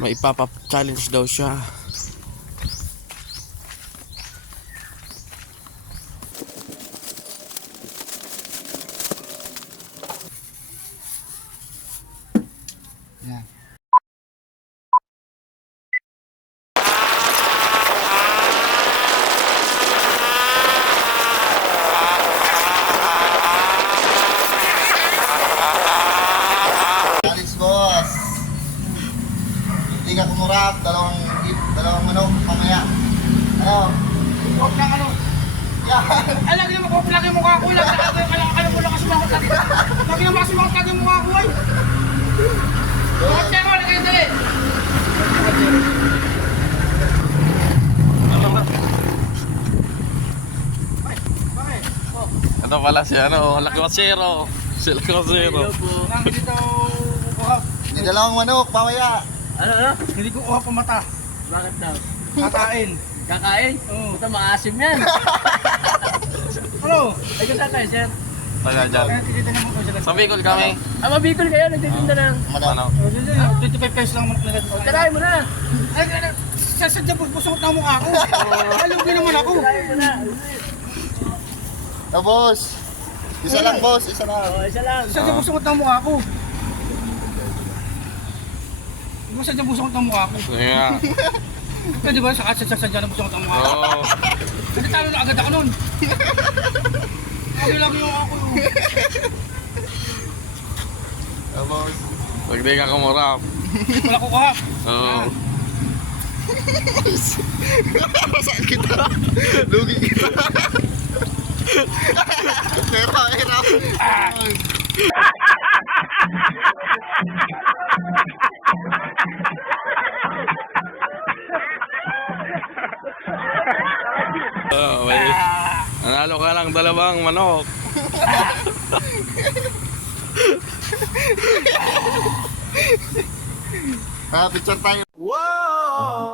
May ipapa-challenge daw siya. Yan. Challenge boss. Hindi ka kumurap, dalawang manok, mamaya. Ano? Huwag lang ano. Yan. Ay, lagi naman ko, lagi mukha ko. Alam mo lang kasi bakit lagi. Lagi naman kasi bakit lagi mukha ko ay. Bakit siya ko, lagi dali. Bakit? Ito pala si Lakwasero. Si Lakwasero. Nang hindi daw kukuha. Hindi dalawang manok, mamaya. Ano? Hindi ko kuha pa mata. Bakit daw? Kakain. Kakain? Oo. Puta, maasim yan. Ano? Ay, kung saan kayo, sir? Taga dyan. Kaya titita naman ko sila. Sa Bicol kami. Ah, mabikol kayo, nagtitinda ng... Ano? 25 pesos lang naman nila. Tarahin mo na. Ay, sasadya po, busot na mukha ko. Alubi naman ako. Tarahin mo na. Oh, boss. Isa lang, boss. Isa lang. Oh, isa lang. Sasadya busot na mukha ko. Sasadya busot na mukha ko. Yeah. Ito di ba sa sasadya na busot na mukha ko? Oh. Hindi talo na agad ako nun. Kami lang yung ako yung... Oh, boss. Pag di ka kumurap. Wala ko kahap. Oo. Saan kita? Lugi kita. Hirap. May nanalo ka lang dalawang manok. Picture tayo. Wow!